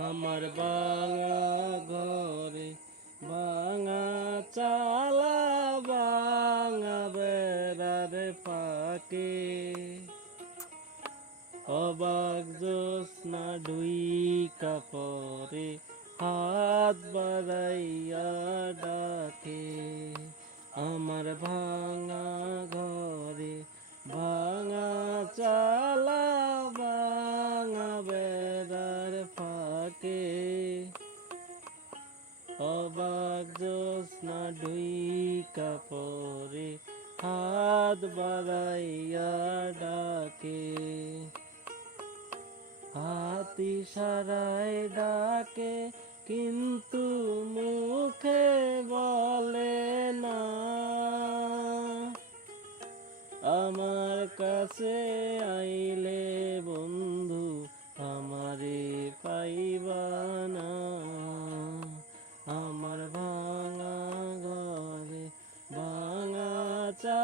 আমার ভাঙা ঘরে ভাঙা চালা ভাঙা বেড়ার ফাঁকে অবাক জ্যোৎস্না ঢুইকা পরে হাত বাড়াইয়া ডাকে আমার ভাঙা ঘরে ভাঙা চালা ভাঙা বেড়ার ফাঁকে অবাক জ্যোৎস্না ঢুইকা পরে হাত বাড়াইয়া ডাকে হাতি সারায় ডাকে কিন্তু মুখে বলে না আমার কাছে আইলে বন্ধু আমারে পাইবা না আমার ভাঙা ঘরে ভাঙা চা